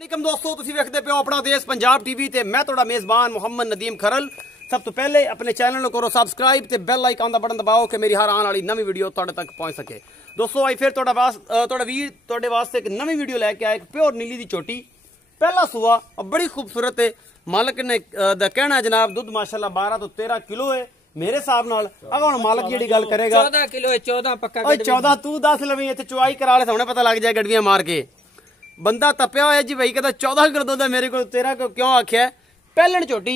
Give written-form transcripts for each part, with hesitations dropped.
वालेकुम दोस्तों, तुसीं वेखदे पियो अपना देश पंजाब टीवी ते मैं तुहाडा मेज़बान मुहम्मद नदीम खरल। सब तो पहले अपने चैनल को करो सब्सक्राइब ते बेल आइकन दा बटन दबाओ कि मेरी हर आने वाली नवी वीडियो तुहाडे तक पहुंच सके। दोस्तों अज फिर तुहाडा वीर तुहाडे वास्ते एक नवी वीडियो लैके आया, एक प्योर नीली दी चोटी, पहला सूआ और बड़ी खूबसूरत है। मालक ने दा कहना है जनाब दुध माशाल्लाह 12 तो 13 किलो है मेरे हिसाब नाल। अगर हुण मालक जी गल करेगा 14 किलो है, 14 पक्का। 14 तू 10 लवी इत्थे चुआई करा ले सामने पता लग जाए गड्डियां मार के। बंदा तपिया होया जी भाई, कहता 14 किलो दुध है मेरे को, 13 को क्यों आख्या। पहलन झोटी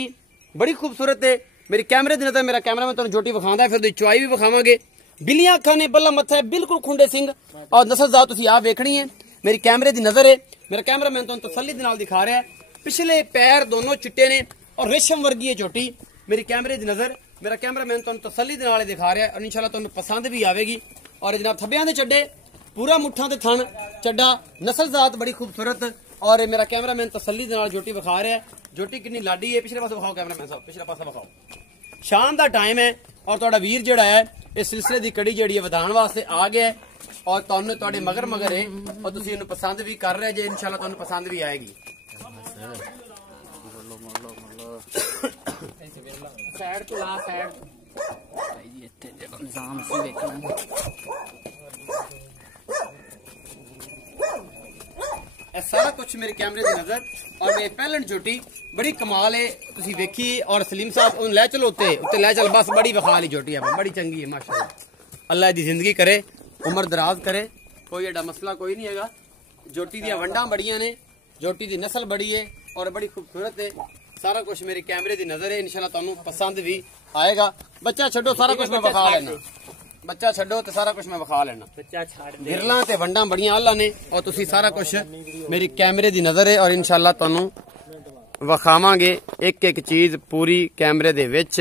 बड़ी खूबसूरत है। मेरी कैमरे दी नजर मेरा कैमरा में तुहानू झोटी विखांदा, फिर चुआई भी विखावांगे। बिलियां अखां ने, बल्ला मत्था है, बिल्कुल खुंडे सिंह और नस्ल जात तुसीं आप वेखनी है। मेरी कैमरे दी नजर है, मेरा कैमरा मैन तुहानू तसल्ली दे नाल दिखा रहा है। पिछले पैर दोनों चिट्टे ने और रेशम वर्गी है झोटी। मेरी कैमरे दी नजर, मेरा कैमरा मैन तुहानू तसल्ली दे नाल दिखा रहा है और इंशाल्लाह तुहानू पसंद भी आवेगी। और जनाब थब्बियां दे चड्डे, पूरा मुठा ते थन चड्डा, नस्ल जात बड़ी खूबसूरत। और मेरा कैमरा मैन तसल्ली दे नाल झोटी विखा रहा है। झोटी कितनी लाडी है, पिछले पासे विखाओ कैमरा मैन साहब, पिछला पासा विखाओ। शाम का टाइम है और तुहाडा वीर जिहड़ा है इस सिलसिले की कड़ी जिहड़ी है वधाउण वास्ते आ गया है और तुहानू तुहाडे मगर मगर है और तुसीं इहनूं पसंद भी कर रहे जे। इंशाल्लाह तुहानू पसंद भी आएगी। साइड तो ला साइड भाई जी, इत्थे निजाम सी देखना। सारा कुछ मेरे कैमरे की नजर और मेरी पहलन झोटी बड़ी कमाल है, तुसीं वेखी। और सलीम साहब उन लै चलो उत्ते लै चल, बस बड़ी विखा ली झोटी है, बड़ी चंगी है माशाल्लाह। अल्लाह दी जिंदगी करे, उम्र दराज करे, कोई एडा मसला कोई नहीं हैगा। झोटी दी वंडा बड़ियां ने, झोटी दी नस्ल बड़ी है और बड़ी खूबसूरत है। सारा कुछ मेरे कैमरे की नजर है, इंशाल्लाह तुहानू पसंद भी आएगा। बच्चा छड्डो, सारा कुछ मैं विखा लेना। बच्चा छड्डो तो सारा कुछ मैं विखा लेना। बच्चा छाड़ दे, गिरला ते वंडा बड़ियां आला ने और तुसी सारा कुछ मेरी कैमरे की नजर है और इंशाल्लाह तुहानू विखावांगे एक एक चीज पूरी कैमरे दे विच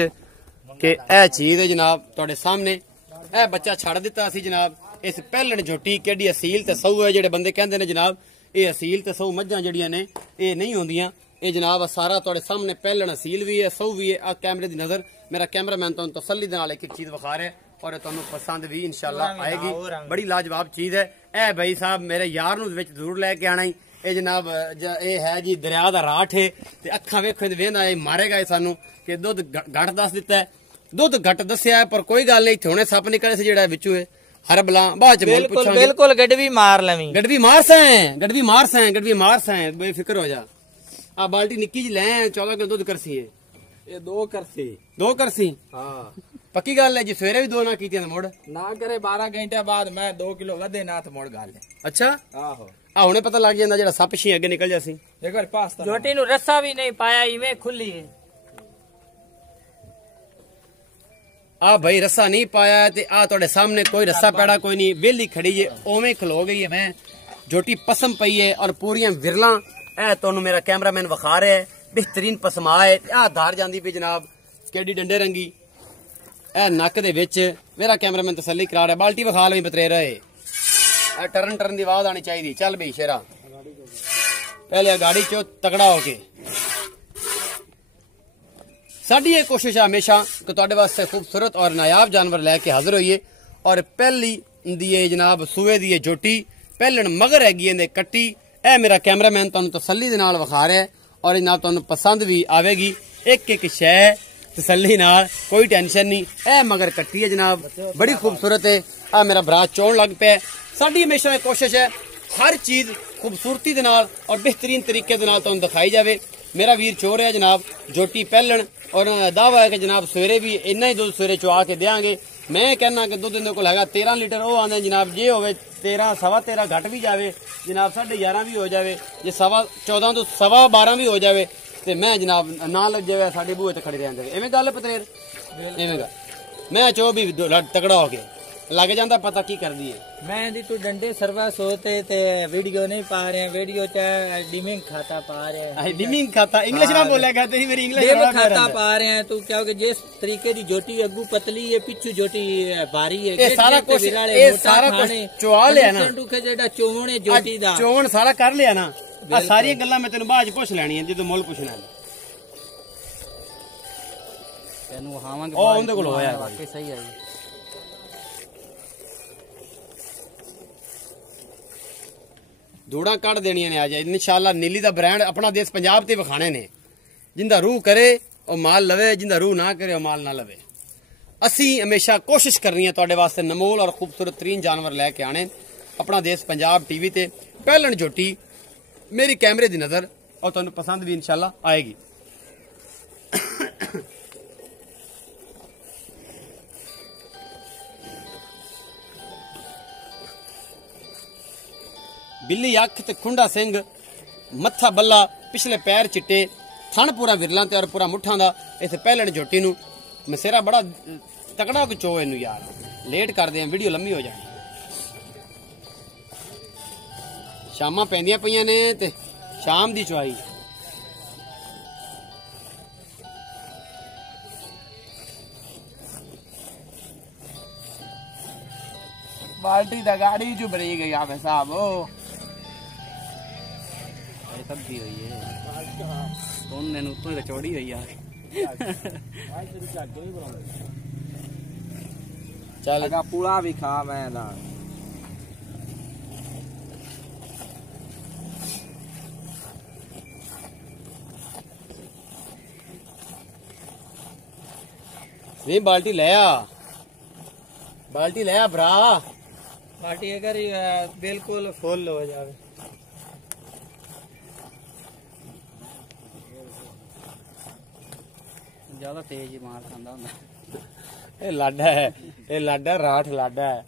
कि यह चीज है जनाब तुहाडे सामने। यह बच्चा छड़ दिता असी जनाब। इस पहलन झोटी केडी असील ते सहू है। जेडे बंदे कहंदे ने जनाब ये असील ते सहू मझां जड़ियां ने ये नहीं होंदियां। ये जनाब सारा तुहाडे सामने पहलन असील भी है, सहू भी है। आ कैमरे की नजर मेरा कैमरा मैन तुहानू तसल्ली दे नाल एक चीज विखा रहा है और तुहानू पसंद भी इंशाल्लाह आएगी। बड़ी लाजवाब चीज है। ए भाई साहब मेरे यार नूं विच जरूर लैके आना ही। ये जनाब ये है जी दरिया दा राठ है ते अखां वेखो ते वेंदा है मारेगा ये सानू कि दुध घट दस दिता है। दुध घट दस्या है पर कोई गल नहीं, हुणे सप निकले से जेड़ा विचों है हरबला बाद च मोल पुछांगे। बिल्कुल गडवी मार लवी, गडवी मार सैं, गडवी मार सैं, गडवी मार सैं, बेफिक्र हो जा। आ बाल्टी निक्की जी ले 14 किलो दुध करसी है। ये 2 करसी, 2 करसी। हाँ पक्की गल है जी, सवेरे भी 2 ना कीती मुड़ ना करे 12 घंटे बाद मैं 2 किलो वधे ना तो मुड़ गल है। अच्छा आहो आ हुणे पता लग जांदा जेड़ा सप छी अगे निकल जासी। एक बार पास झोटी नु रस्सा भी नहीं पाया, इवें खुली है। आ भाई रस्सा नहीं पाया ते आ तुहाडे सामने कोई रस्सा पैड़ा कोई नहीं, वेली खड़ी है ओवें खलो गई है। मैं झोटी पसम पई है और पूरियां विरला ए तुहानू मेरा कैमरामैन विखा रहा है। बेहतरीन पसमा है। आ धार जांदी पई जनाब केडी डंडे रंगी ए नक दे विच। मेरा कैमरामैन तसल्ली करा रहा है। बाल्टी विखा लवी बतरे रहे टरन टरन दी आवाज आनी चाहिए। चल बई शेरा पहले गाड़ी चो तगड़ा होके। साडी ये कोशिश है हमेशा कि तुहाडे वास्ते खूबसूरत और नायाब जानवर लैके हाजिर होइए। और पहली दी जनाब सूए दी झोटी पहलन मगर हैगी इहदे कट्टी। ए मेरा कैमरामैन तुहानू तसल्ली दे नाल विखा रहा है और जनाब तुहानू पसंद भी आवेगी। एक एक शै तसल्ली नाल, कोई टेंशन नहीं। ए मगर कट्टी है जनाब, बड़ी खूबसूरत है। आ मेरा भरा चोण लग पे। साडी हमेशा कोशिश है हर चीज खूबसूरती दे नाल और बेहतरीन तरीके दे नाल तुहानू दिखाई जावे। मेरा वीर चोर है जनाब झोटी पहलन और दावा है कि जनाब सवेरे भी इन्ना ही दुध सवेरे चुआ के देंगे। मैं कहना कि दुध इनके कोल हैगा 13 लीटर। वो आंदे जनाब जे होवे 13 सवा 13 घट भी जावे जनाब 11.5 भी हो जावे, जे सवा 14 तो सवा 12 भी हो जावे ते मैं जनाब ना लग जावे साडे बूहे ते खड़े रहंदे। एवें गल पतरेर एवें गल मैं चो भी तगड़ा हो के लग जाता पता की कर दी है। मैं दी तू डंडे सर्विस होते ते वीडियो नहीं पा रहे, वीडियो च डिमिंग खाता पा रहे हैं। डिमिंग खाता इंग्लिश में बोला कहते ही मेरी इंग्लिश डिम खाता पा रहे हैं। तू क्या कि जिस तरीके दी जोटी अगू पतली है पिछू जोटी भारी है। ये सारा कुछ चुआ लिया ना, जेड़ा चोण है जोटी दा चोण सारा कर लिया ना। आ सारी गल्लां मैं तेन बाद पुछ लैनी है जो मुल पुछना है। तेनू हावांगे ओ उनदे कोल होया वाकई सही है। ਧੂੜਾਂ ਕੱਢ ਦੇਣੀਆਂ ਨੇ ਅੱਜ ਇਨਸ਼ਾਅੱਲਾ। ਨੀਲੀ ਦਾ ਬ੍ਰਾਂਡ ਆਪਣਾ ਦੇਸ਼ ਪੰਜਾਬ ਤੇ ਵਿਖਾਣੇ ਨੇ। ਜਿੰਦਾ ਰੂਹ ਕਰੇ ਉਹ ਮਾਲ ਲਵੇ, ਜਿੰਦਾ ਰੂਹ ਨਾ ਕਰੇ ਉਹ ਮਾਲ ਨਾ ਲਵੇ। ਅਸੀਂ ਹਮੇਸ਼ਾ ਕੋਸ਼ਿਸ਼ ਕਰਨੀ ਹੈ ਤੁਹਾਡੇ ਵਾਸਤੇ ਨਮੋਲ ਔਰ ਖੂਬਸੂਰਤ ਤਰੀਨ ਜਾਨਵਰ ਲੈ ਕੇ ਆਣੇ। ਆਪਣਾ ਦੇਸ਼ ਪੰਜਾਬ ਟੀਵੀ ਤੇ ਪਹਿਲਣ ਝੋਟੀ ਮੇਰੀ ਕੈਮਰੇ ਦੀ ਨਜ਼ਰ, और तुहानू पसंद भी इंशाल्लाह आएगी। बिल्ली अख ते खुंडा सिंह, मत्था बल्ला, पिछले पैर चिट्टे, थन पूरा विरलां ते और पूरा मुठ्ठां दा। इस पहलण झोटी नू मसेरा बड़ा तकड़ा को चो इनू यार। लेट कर दे वीडियो लम्मी हो जानी। शामां पैंदियां पईयां ने ते शाम दी चुआई। बाल्टी दा गाड़ी जो भरी गई आवे साहब ओ तब भी हुई है कौन ने तो चौड़ी हुई यार। चल लगा पूरा भी खा मैं ना वे बाल्टी ले आ, बाल्टी ले आ भरा। बाल्टी अगर बिल्कुल फुल हो जावे ज्यादा तेज ही मार खांदा हुंदा। ये लाडा है, ये लाडा राठ लाडा है।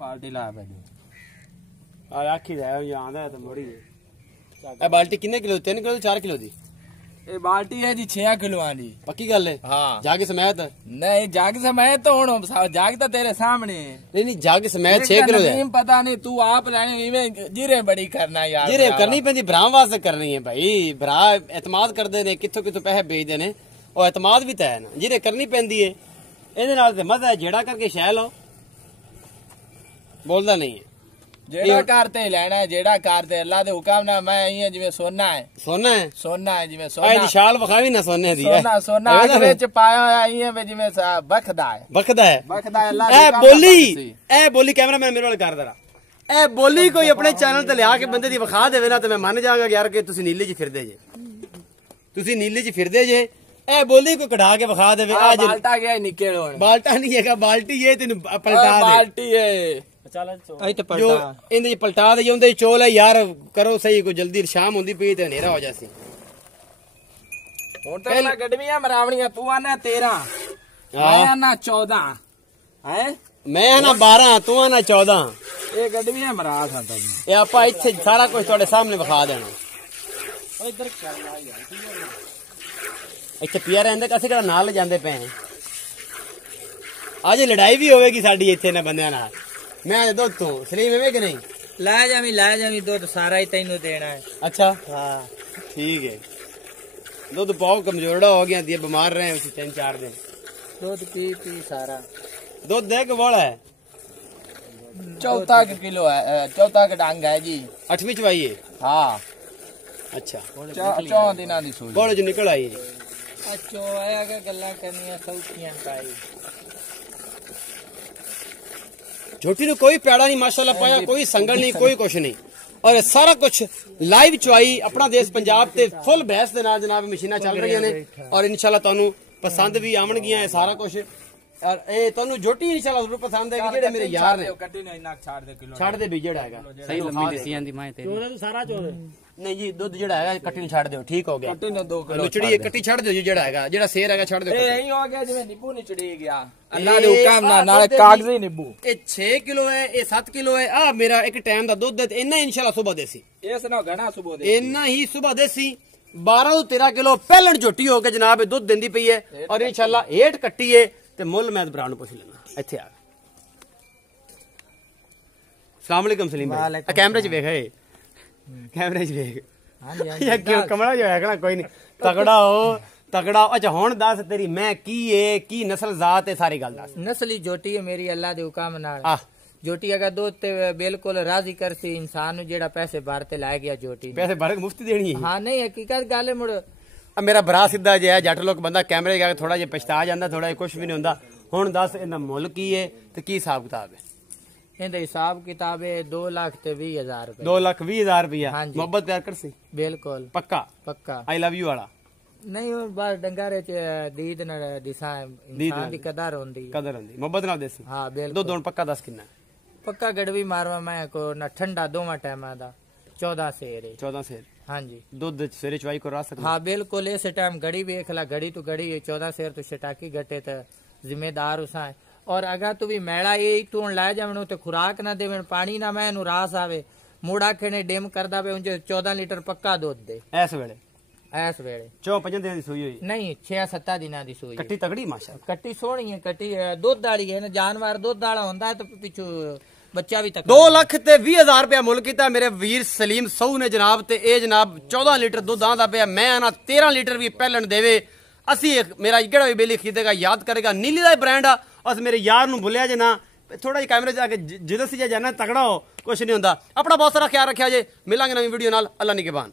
पार्टी ला भाई आखी जाए याद है तो मोड़ी ए बाल्टी कितने किलो 3 किलो 4 किलो दी ये बाल्टी है जी 6 किलो दी पक्की गल है। हाँ जाग समेत नहीं जाग समेत तो हुन जाग तो तेरे सामने नहीं नहीं जाग समेत 6 किलो है। पता नहीं तू आप लेने में जीरे बड़ी करना यार। जीरे करनी पैंदी भरा वास्ते करनी है भाई। भरा एतमाद करदे ने किथों किथों पैसे भेजदे ने और एतमाद भी तो है ना। जीरे करनी पैंदी है इहदे नाल ते मजा है। जेड़ा करके शै लो बोलदा नहीं है। जेड़ा करते लेना है जेड़ा करते अल्लाह दे हुक्म ना। मैं इयां जिवें सोना है सोना है जिवें आई सोना दी शाल वखावी ना सोने दी सोना अग विच पाया होया इयां जिवें बखदा है बखदा है अल्लाह ए बोली कैमरा मैन मेरे वाल कर दरा। ए बोली कोई अपने चैनल ते लिया के बंदे दी वखा देवे ना ते मैं मान जाऊंगा यार कि तुसी नीले च फिरदे जे। तुसी नीले च फिरदे जे। ए बोली को कढ़ा के वखा देवे आज बाल्टा गया निकल बाल्टा नहीं है बाल्टी ये तेन पलटा दे बाल्टी है जो इंदे पलटा दे उंदे चोल है यार। करो सही को जल्दी शाम होंदी पई ते हनेरा हो जासी। हुन ते मैं गडवियां मरावणियां तू आना 13 मैं आना 14 है मैं आना 12 तू आना 14 ये गडवियां मरा खाता ये आपा इत्थे सारा कुछ तुहाडे सामने विखा देना। इधर करना यार इत्थे पिया रहंदे कसे किहड़ा नाल जांदे पे हैं। आज लड़ाई भी होवेगी साडी इत्थे ने बंदियां नाल। मैं आज दुध तू सलीम है कि नहीं ला जावी दूध सारा ही तेनू देना है। अच्छा हाँ ठीक है। दूध बहुत कमजोरड़ा हो गया दिए बीमार रहे उसी 3-4 दिन। दूध पी सारा दूध दे के बोला है 14 किलो है 14 डांग है जी 8वीं चवाई है। हाँ अच्छा 4 दिना दी सूई बोलो जो निकल आई अच्छो आया के गल्ला करनियां सौखियां पाई। झोटी ने कोई पैड़ा नहीं माशाल्लाह पाया कोई संगल नहीं कोई कुछ नहीं और सारा कुछ लाइव चुआई अपना देश पंजाब ते फुल बहस दे नाल जनाब मशीनां चल रही ने और इंशाल्लाह तुहानू पसंद भी आवणगियां है सारा कुछ और ए तुहानू झोटी इंशाल्लाह जरूर पसंद है जेडे मेरे यार ने कट्टी ने इना छाड़ दे भी जेड़ा हैगा सही लंबी दसी आंदी मां तेरी चोरे तो सारा चोरे नहीं जी दूध जेड़ा हैगा कट्टी ने छाड़ दियो ठीक हो गया। कट्टी ने 2 किलो लुचड़ी एक कट्टी छाड़ दियो जी जेड़ा हैगा जेड़ा शेर हैगा छाड़ दियो। ए यही हो गया जिवें नींबू निचड़ी गया अल्लाह दे हुक्म ना नाले कागजी नींबू। ये 6 किलो है ये 7 किलो है आ मेरा एक टाइम दा दूध है इन्ना इंशाल्लाह सुबह देसी इस ना घना सुबह दे इन्ना ही सुबह देसी 12 to 13 किलो पहलण झोटी हो के जनाब दूध देंदी पई है और इंशाल्लाह हेठ कट्टी है ते मुल मैं भरा नु पुछ लेना इत्थे आ। अस्सलाम वालेकुम सलीम भाई कैमरे च वेख कैमरे च वेख या क्यों कमरा जो है ना कोई नहीं तगड़ा हो ਤਗੜਾ। ਅੱਛਾ ਹੁਣ ਦੱਸ ਤੇਰੀ ਮੈਂ ਕੀ ਏ, ਕੀ ਨਸਲ ਜ਼ਾਤ ਏ, ਸਾਰੀ ਗੱਲ ਦੱਸ। ਨਸਲੀ ਜੋਟੀ ਹੈ ਮੇਰੀ ਅੱਲਾ ਦੇ ਹੁਕਮ ਨਾਲ। ਆਹ ਜੋਟੀ ਅਗਾ ਦੁੱਧ ਤੇ ਬਿਲਕੁਲ ਰਾਜ਼ੀ ਕਰਸੀ ਇਨਸਾਨ ਨੂੰ ਜਿਹੜਾ ਪੈਸੇ ਭਰ ਤੇ ਲੈ ਗਿਆ ਜੋਟੀ ਨੂੰ। ਪੈਸੇ ਭਰ ਕੇ ਮੁਫਤ ਦੇਣੀ ਹੈ। ਹਾਂ ਨਹੀਂ ਹਕੀਕਤ ਗੱਲ ਹੈ ਮੁੜ। ਆ ਮੇਰਾ ਭਰਾ ਸਿੱਧਾ ਜਿਹਾ ਜੱਟ ਲੋਕ ਬੰਦਾ ਕੈਮਰੇ ਗਾ ਕੇ ਥੋੜਾ ਜਿਹਾ ਪਛਤਾ ਜਾਂਦਾ, ਥੋੜਾ ਜਿਹਾ ਕੁਝ ਵੀ ਨਹੀਂ ਹੁੰਦਾ। ਹੁਣ ਦੱਸ ਇਹਦਾ ਮੁੱਲ ਕੀ ਏ ਤੇ ਕੀ ਹਿਸਾਬ ਕਿਤਾਬ ਹੈ? ਇਹਦਾ ਹਿਸਾਬ ਕਿਤਾਬ ਹੈ 2,20,000 ਰੁਪਏ। 2,20,000 ਰੁਪਇਆ। ਹਾਂਜੀ। ਮੁਹੱਬਤ ਪਿਆਰ ਕਰਸੀ ਬਿਲਕੁਲ ਪੱਕਾ? ਪੱਕਾ। ਆਈ ਲਵ ਯੂ ਵਾਲਾ ਨਹੀਂ ਉਹ ਬਸ ਡੰਗਾਰੇ ਚ ਦੀਦ ਨਾਲ ਦਿਸਾ ਇਨਸਾਨ ਦੀ ਕਦਰ ਹੁੰਦੀ। ਕਦਰ ਹੁੰਦੀ ਮੁਹੱਬਤ ਨਾਲ ਦੇਸੀ। ਹਾਂ ਬਿਲਕੁਲ। ਦੁੱਧ ਹੁਣ ਪੱਕਾ ਦੱਸ ਕਿੰਨਾ? ਪੱਕਾ ਗੜਵੀ ਮਾਰਵਾ ਮੈਂ ਕੋ ਨਾ ਠੰਡਾ ਦੋਵਾਂ ਟਾਈਮਾਂ ਦਾ 14 ਸੇਰ ਹੈ। 14 ਸੇਰ ਹਾਂਜੀ ਦੁੱਧ ਸਵੇਰੇ ਚਵਾਈ ਕਰਾ ਸਕਦਾ? ਹਾਂ ਬਿਲकुल। इस टाइम घड़ी देख ला, घड़ी तो घड़ी है 14 शेर तो शटाकी घटे तो जिम्मेदार उसा है। और अगर तू भी मैला ये तू लै जावण तो खुराक ना देवण, पानी ना मैं रास आवे, मुड़ा खेने डेम करदा वे उंजे 14 लीटर पक्का दूध दे इस वेले। इस वेले 4-5 दिन दी सूई होई नहीं 6-7 दिना दी सूई। कट्टी तगड़ी माशा। कट्टी सोहनी है, कट्टी दुध वाली है ना। जानवर दुध वाला होंदा है तो पिछू बच्चा भी तक। 2,20,000 रुपया मुल किया मेरे वीर सलीम सऊ ने जनाब। ते ए जनाब 14 लीटर दुध आंदा पिया। मैं आना 13 लीटर भी पहलन देवे। असी मेरा जेड़ा भी बेली खरीदेगा याद करेगा। नीली दा ब्रांड आ। अस मेरे यार नूं भुलिया जे ना, थोड़ा जी कैमरे जाके जिदस जाना तगड़ा हो कुछ नहीं होंदा। अपना बहुत सारा ख्याल रखा जे। मिलांगे नवी वीडियो नाल। अल्लाह निगहबान।